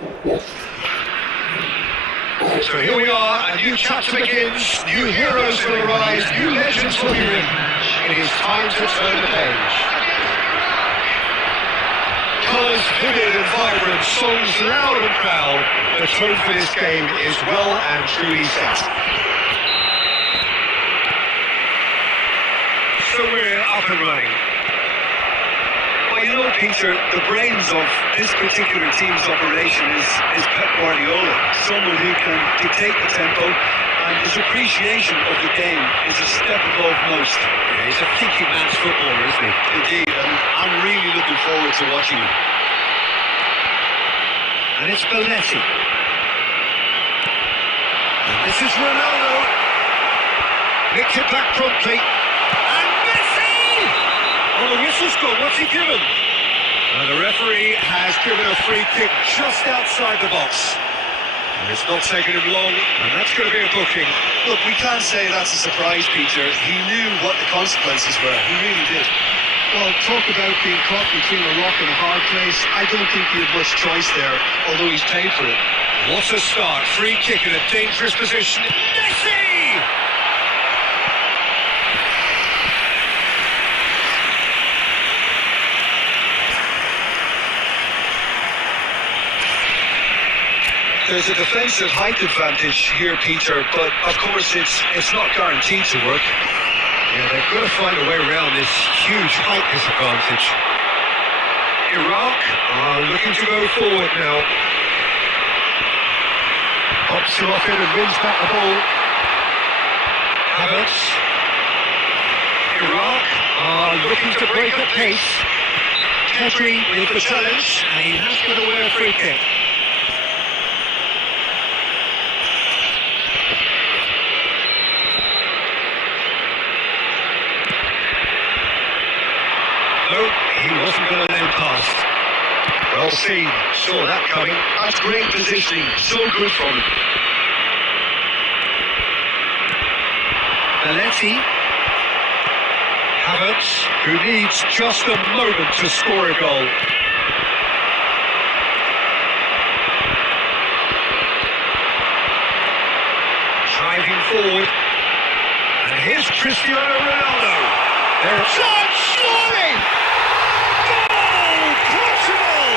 So here we are, a new chapter begins, new heroes will arise, new legends will be written. It is time to turn the page. Colours vivid and vibrant, songs loud and proud. The tone for this game is well and truly set. So we're up and running. Well, you know, Peter, the brains of this particular team's operation is Pep Guardiola, someone who can dictate the tempo, and his appreciation of the game is a step above most. Yeah, he's a thinking man's footballer, isn't he? Indeed, and I'm really looking forward to watching him. And it's Belletti. And this is Ronaldo. Nicked it back promptly. And Messi! Oh, the whistle's gone. What's he given? And the referee has given a free kick just outside the box. And it's not taken him long, and that's going to be a booking. Look, we can't say that's a surprise, Peter. He knew what the consequences were. He really did. Well, talk about being caught between a rock and a hard place. I don't think he had much choice there, although he's paid for it. What a start. Free kick in a dangerous position. Messi! There's a defensive height advantage here, Peter, but of course it's not guaranteed to work. Yeah, they've got to find a way around this huge height disadvantage. Iraq are looking to go forward now. Pops it off it and wins back the ball. Havertz. Iraq are looking to break up pace. Kedri with the challenge, and he has got away a free kick. No, he wasn't going to let him past. Well seen, saw that coming. That's great positioning, so good from him. Belletti. Havertz, who needs just a moment to score a goal. Driving forward. And here's Cristiano Ronaldo. They're charged, surely! Goal! Portugal!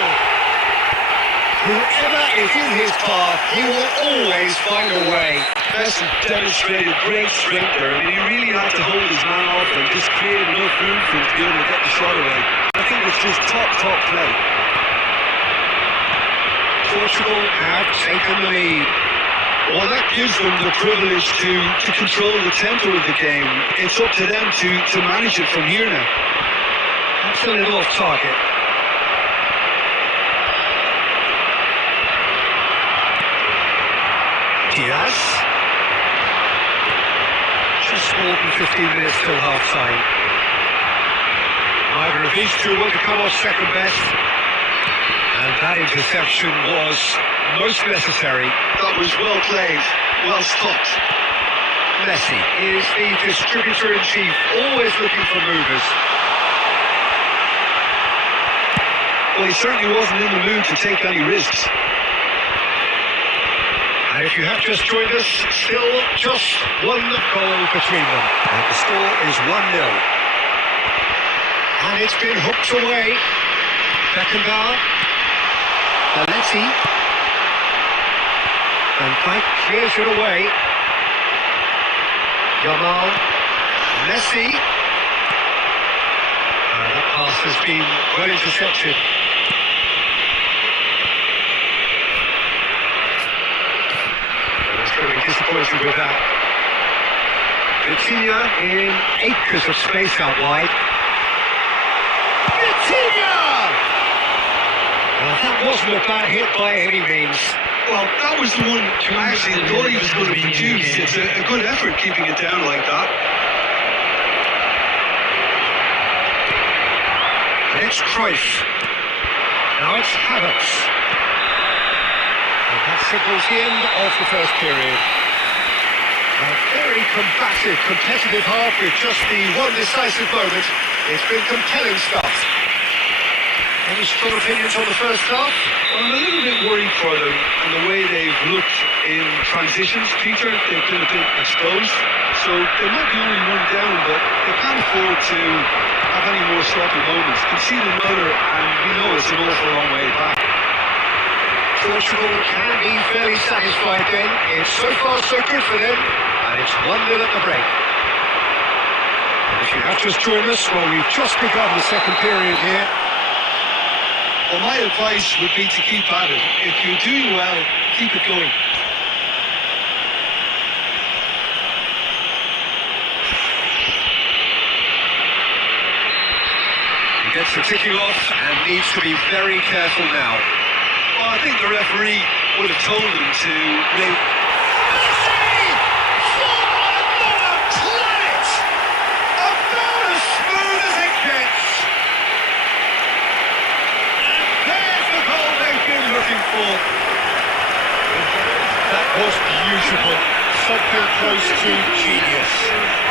Whoever is in his path, he will always find a way. Messi demonstrated great strength there. I mean, he really had to hold his man off and just create enough room for him to be able to get the shot away. I think it's just top play. Portugal have taken the lead. Well, that gives them the privilege to control the tempo of the game. It's up to them to manage it from here now. That's a little off target. Diaz. Just more than 15 minutes till half-time. Neither of these two want to come off second best. And that interception was most necessary. That was well played, well stopped. Messi is the distributor-in-chief, always looking for movers. Well, he certainly wasn't in the mood to take any risks. And if you have just joined us, still just one goal between them. And the score is 1-0. And it's been hooked away. Beckenbauer. Belletti. And Pike clears it away. Yamal. Messi. And that pass has been well intercepted. Very disappointed with that. Vitinha in acres of space out wide. Vitinha! Well, that wasn't a bad hit by any means. Well, that was the one you actually thought he was going to produce. It's a good effort keeping it down like that. And it's Cruyff. Now it's Havertz. And that signals the end of the first period. A very combative, competitive half with just the one decisive moment. It's been compelling stuff. Any strong opinions on the first half? Well, I'm a little bit worried for them and the way they've looked in transitions, Peter. They've been a bit exposed, so they might be only one down, but they can't afford to have any more sloppy moments. Concede another, and we know it's an awful long way back. Portugal can be fairly satisfied then. It's so far so good for them, and it's 1-0 at the break. And if you have just joined us, well, we've just begun the second period here. Well, my advice would be to keep at it. If you're doing well, keep it going. He gets the ticking off and needs to be very careful now. Well, I think the referee would have told him to make... Messi! From another planet! About as smooth as it gets! There's the goal they've been looking for. That was beautiful. Something close to genius.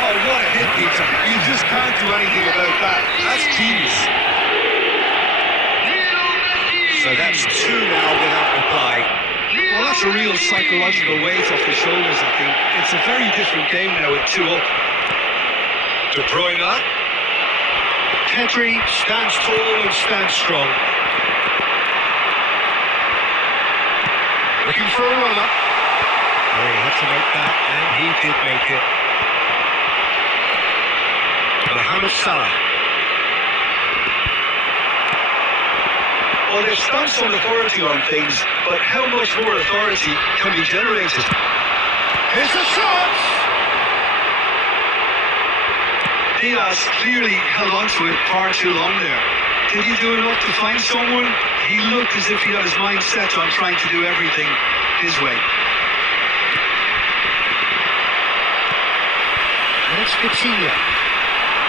Oh, what a hit, Peter. You just can't do anything about that. That's genius. So that's 2 now without reply. Well, that's a real psychological weight off the shoulders, I think. It's a very different game now at 2 up. De Bruyne. Pedri stands tall and stands strong. Looking for a runner. Oh, he had to make that, and he did make it. Mohamed Salah. Well, they've stamped some authority on things, but how much more authority can be generated? Here's a shot! Diaz clearly held on to it far too long there. Did he do enough to find someone? He looked as if he had his mind set on trying to do everything his way. And it's Coutinho.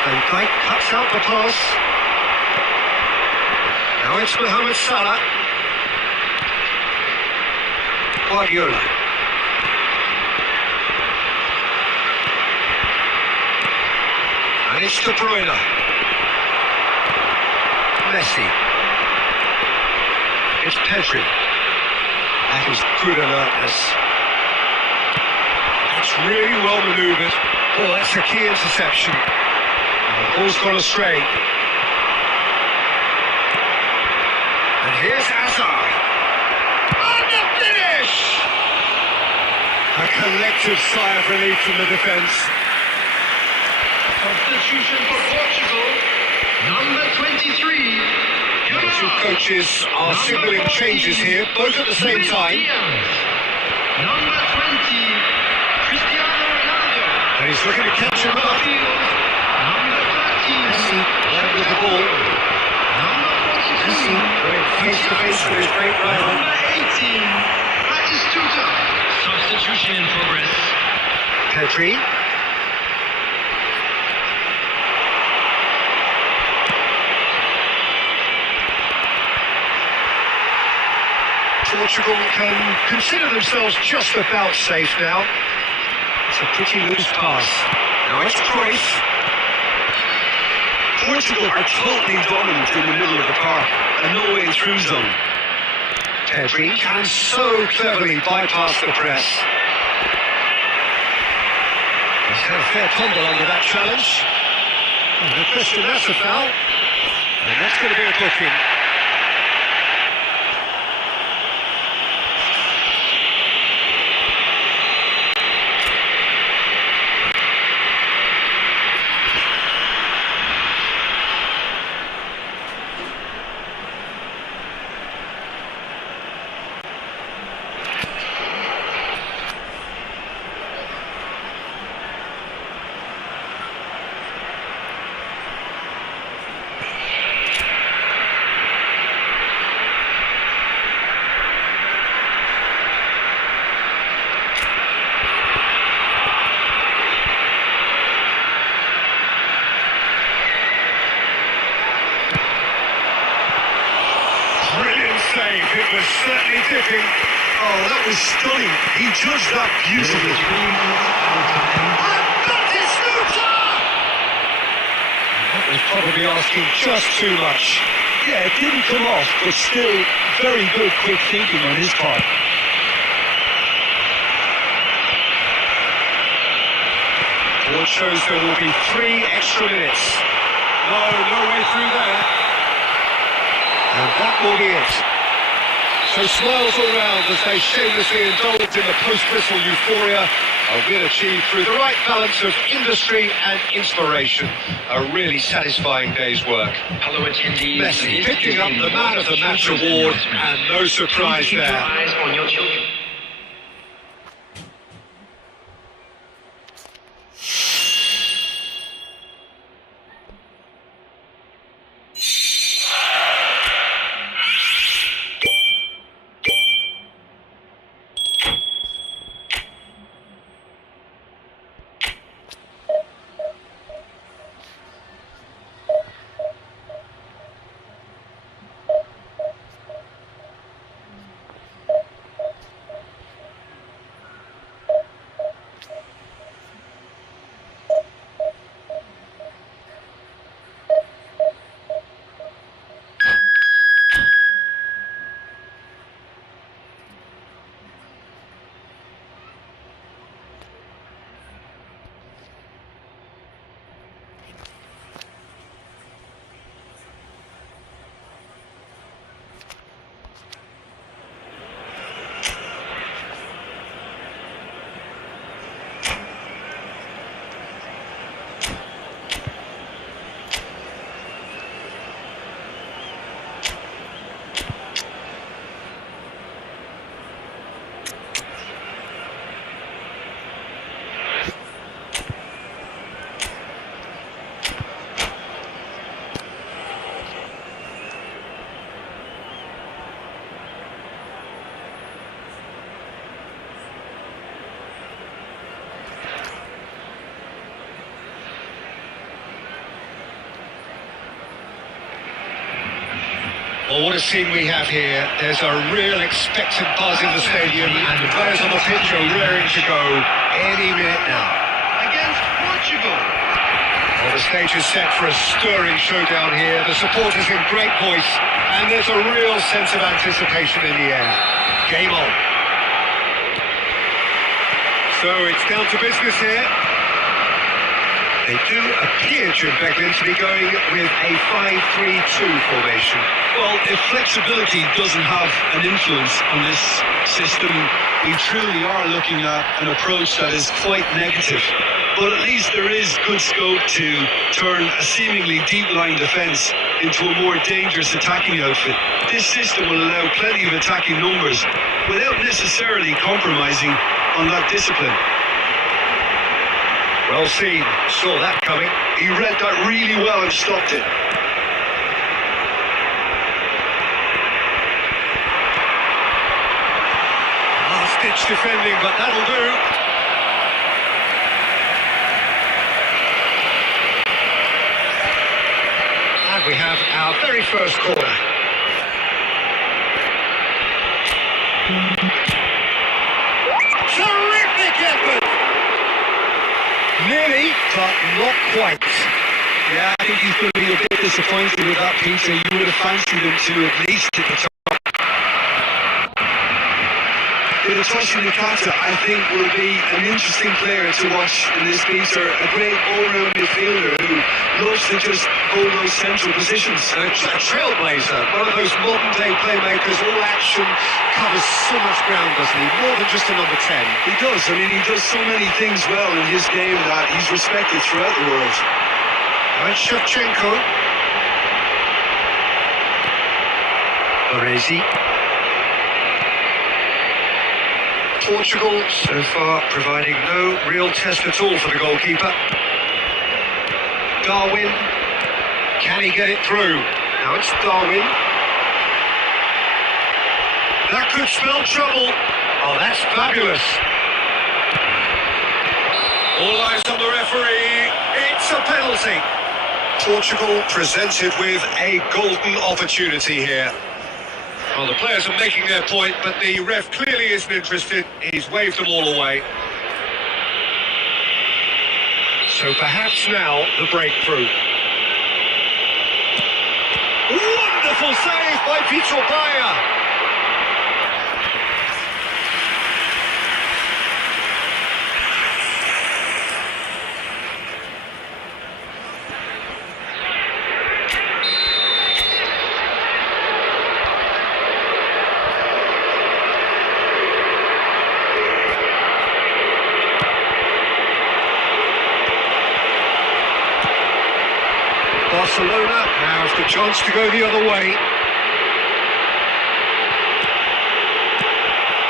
Van Dijk cuts out the pass. Now it's Mohamed Salah. Guardiola. And it's De Bruyne. Messi. It's Pedri. That is good alertness. That's really well manoeuvred. Oh, that's a key interception. And the ball's gone astray. And here's Hazard. And the finish! A collective sigh of relief from the defence. Substitution for Portugal, number 23. The two coaches are signalling changes here, both at the same time. Number 20, Cristiano Ronaldo. And he's looking to catch him up. Number 13, Messi running with the ball. number 42, Messi going face to face with his great rival. number 18, Batistuta. Substitution in progress. Pedri. Portugal can consider themselves just about safe now. It's a pretty loose pass. Now it's Cruyff. Portugal are totally dominant in the middle of the park, a no-way through zone. Pedri can so cleverly bypass the press. He's had a fair tumble under that challenge. Oh, no question, that's a foul. And that's going to be a booking. Save. It was certainly dipping. Oh, that was stunning. He judged that beautifully. And Batistuta! That was probably asking just too much. Yeah, it didn't come off, but still very good quick thinking on his part. What shows there will be 3 extra minutes. No way through there. And that will be it. So smiles all round as they shamelessly indulge in the post-whistle euphoria, a win achieved through the right balance of industry and inspiration. A really satisfying day's work. Hello attendees. Messi picking up the Man of the Match award, and no surprise Keep your there. eyes on your children. Well, what a scene we have here. There's a real expectant buzz in the stadium, and the players on the pitch are raring to go any minute now. Against Portugal. Well, the stage is set for a stirring showdown here. The supporters in great voice, and there's a real sense of anticipation in the air. Game on. So it's down to business here. They do appear to be going with a 5-3-2 formation. Well, if flexibility doesn't have an influence on this system, we truly are looking at an approach that is quite negative. But at least there is good scope to turn a seemingly deep-line defence into a more dangerous attacking outfit. This system will allow plenty of attacking numbers without necessarily compromising on that discipline. Well seen, saw that coming. He read that really well and stopped it. Last-ditch defending, but that'll do. And we have our very first corner. Terrific effort! Nearly, but not quite. Yeah, I think he's going to be a bit disappointed with that, Peter. You would have fancied him to at least hit the top. Itoshi Nakata, I think, will be an interesting player to watch in this Peter. A great all-round midfielder who loves to just hold those central positions. And a trailblazer, one of those modern-day playmakers, all action, covers so much ground, doesn't he? More than just a number 10. He does. I mean, he does so many things well in his game that he's respected throughout the world. And Shevchenko. Baresi. Portugal, so far, providing no real test at all for the goalkeeper. Darwin. Can he get it through? Now it's Darwin. That could spell trouble. Oh, that's fabulous. All eyes on the referee. It's a penalty. Portugal presented with a golden opportunity here. Well, the players are making their point, but the ref clearly isn't interested. He's waved them all away. So perhaps now the breakthrough. Wonderful Wonderful save by Portugal. Barcelona have the chance to go the other way.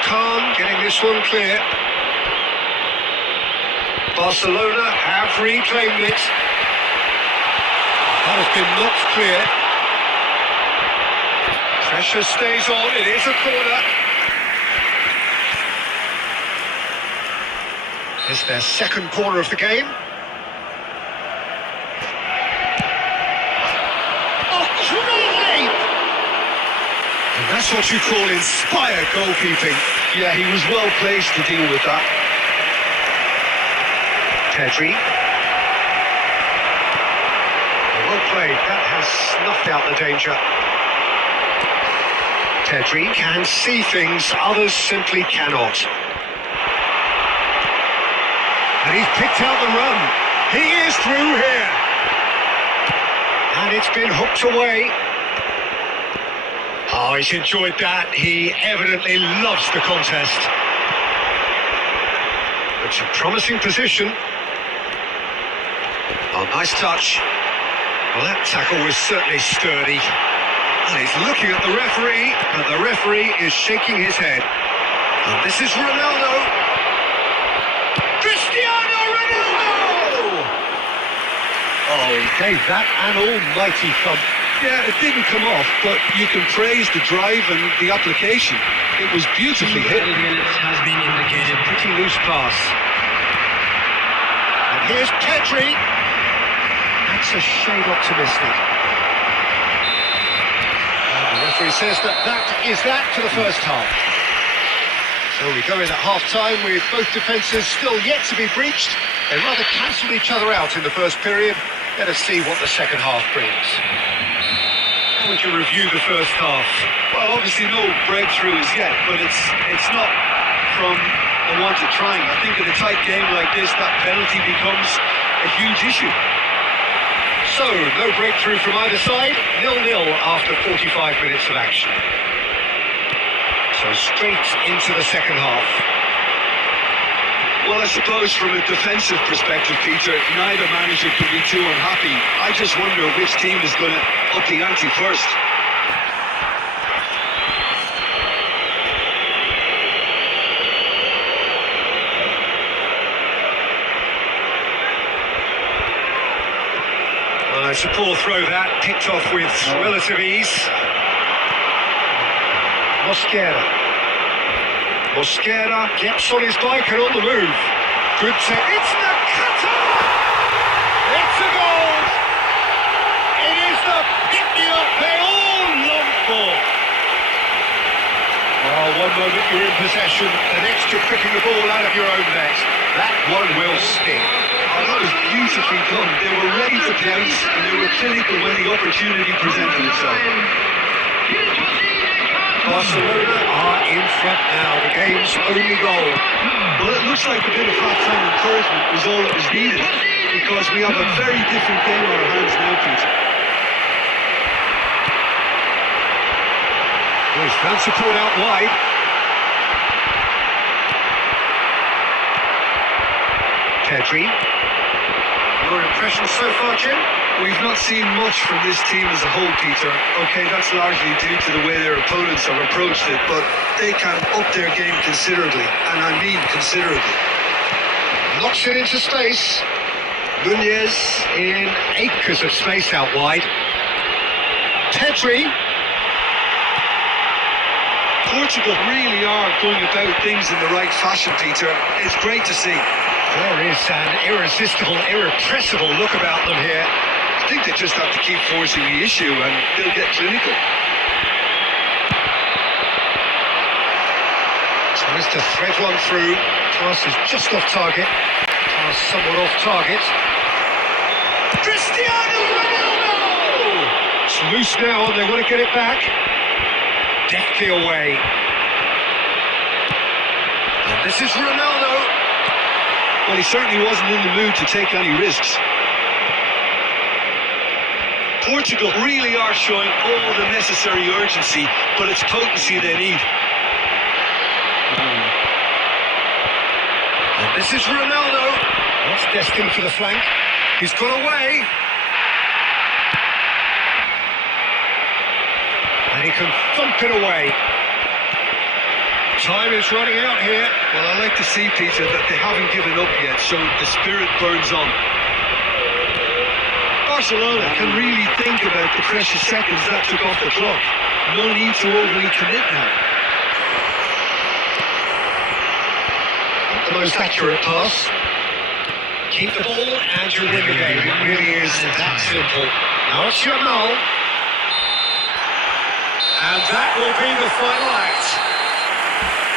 Khan getting this one clear. Barcelona have reclaimed it. That has been knocked clear. Pressure stays on, it is a corner. It's their second corner of the game. And that's what you call inspired goalkeeping. Yeah, he was well placed to deal with that. Pedri. Well played, that has snuffed out the danger. Pedri can see things others simply cannot. And he's picked out the run. He is through here. And it's been hooked away. Oh, he's enjoyed that. He evidently loves the contest. It's a promising position. Oh, nice touch. Well, that tackle was certainly sturdy. And he's looking at the referee, and the referee is shaking his head. And this is Ronaldo. Cristiano Ronaldo! Oh, he gave that an almighty thump. Yeah, it didn't come off, but you can praise the drive and the application. It was beautifully hit. Minutes has been indicated. Pretty loose pass. And here's Pedri. That's a shade optimistic. And the referee says that is that for the first half. So we go in at half-time with both defences still yet to be breached. They rather cancelled each other out in the first period. Let us see what the second half brings. How would you review the first half? Well, obviously no breakthrough as yet, but it's not from a want of trying. I think in a tight game like this, that penalty becomes a huge issue. So, no breakthrough from either side, 0-0 after 45 minutes of action. So straight into the second half. Well, I suppose from a defensive perspective, Peter, neither manager can be too unhappy. I just wonder which team is going to up the ante first. Well, it's a poor throw that, picked off with relative ease. Mosquera gets on his bike and on the move. Good set. It's the cutter! It's a goal! It is the pick-me-up they all long for. Oh, one moment you're in possession, the next you're picking the ball out of your own net. That one will sting. Oh, that was beautifully done. They were ready to pounce and they were clinical when the opportunity presented itself. Barcelona are in front now, the game's only goal. Well, it looks like a bit of half-time encouragement was all that was needed, because we have a very different game on our hands now, Peter. Well, he's found support out wide. Pedri. Your impression so far, Jim? We've not seen much from this team as a whole, Peter. Okay, that's largely due to the way their opponents have approached it, but they can up their game considerably, and I mean considerably. Knocks it into space. Nunez in acres of space out wide. Pedri. Portugal really are going about things in the right fashion, Peter. It's great to see. There is an irresistible, irrepressible look about them here. I think they just have to keep forcing the issue and they'll get clinical. Tries to thread one through. Pass is just off target. Pass somewhat off target. Cristiano Ronaldo! So loose now, and they want to get it back. Deftly away. And this is Ronaldo. Well, he certainly wasn't in the mood to take any risks. Portugal really are showing all the necessary urgency, but it's potency they need. And this is Ronaldo. That's destined for the flank. He's got away. And he can thump it away. Time is running out here. Well, I like to see, Peter, that they haven't given up yet, so the spirit burns on. Barcelona can really think about the precious seconds that took off the clock. No need to overly commit now. The most accurate pass. Keep the ball and you win the game. It really is that simple. Now it's Jamal. And that will be the final act.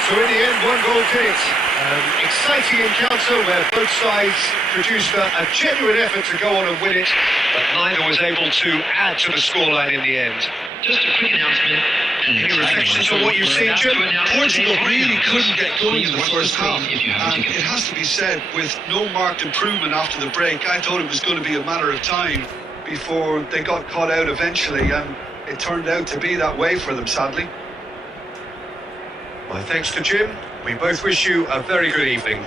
So in the end, one goal did it. An exciting encounter where both sides produced a genuine effort to go on and win it, but neither was able to add to the scoreline in the end. Just a quick announcement. Any reflections on what you've seen, Jim? Portugal really couldn't get going in the first half, and it has to be said, with no marked improvement after the break, I thought it was going to be a matter of time before they got caught out eventually, and it turned out to be that way for them, sadly. My thanks to Jim. We both wish you a very good evening.